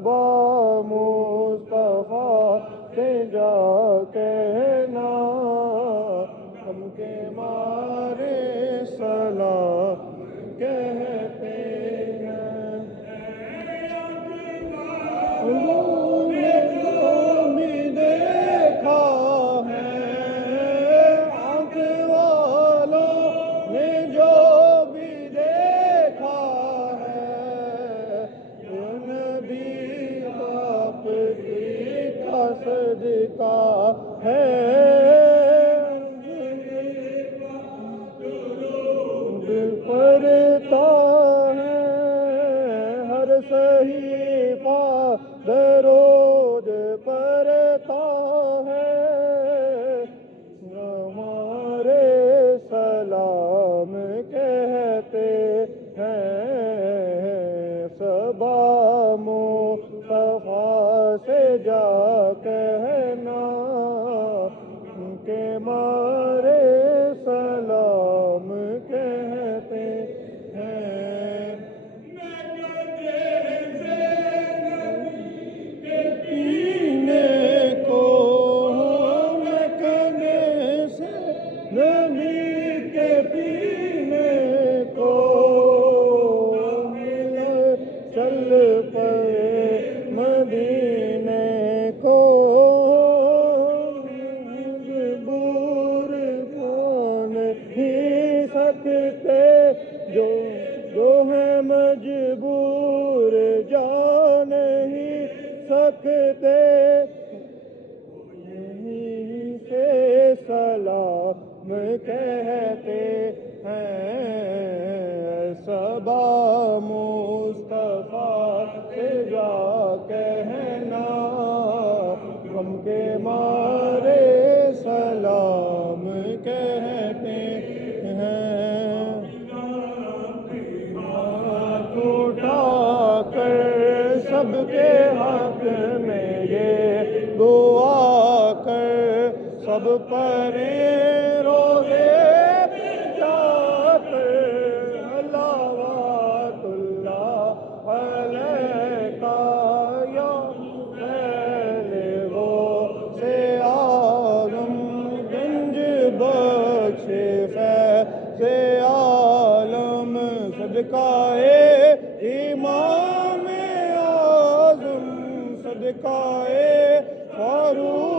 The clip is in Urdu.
صبا مصطفیٰ سے جا کہنا ہم کے مارے سلام کہتے ہیں انہوں نے جو بھی دیکھا ہے آنکھ والوں نے جو بھی دیکھا ہے یہ نبی آپ کی کا صدقہ ہے پڑھتا ہے ہر صحیفہ درود پڑھتا ہے ہمارے سلام کہتے ہیں صبا مصطفیٰ سے جا کہنا کہ مارے سلام کہتے ہیں پینے کو مکنے سے نبی کے پینے کو چل پڑے مدینے کو مجبور کون ہی سکتے جو ہے مجبور جا نہیں سکتے یہیں سے سلام کہتے ہیں صبا مصطفیٰ سے جا کہنا غم کے مارے سلام کہتے ہیں اٹھا کر سب کے حق میں یہ دعا کر سب پرے روزے جا کر صلوات اللہ علیہ یا بلغو سے آدم گنج بخش فیض عالم صدقائے امام اعظم صدقائے فاروق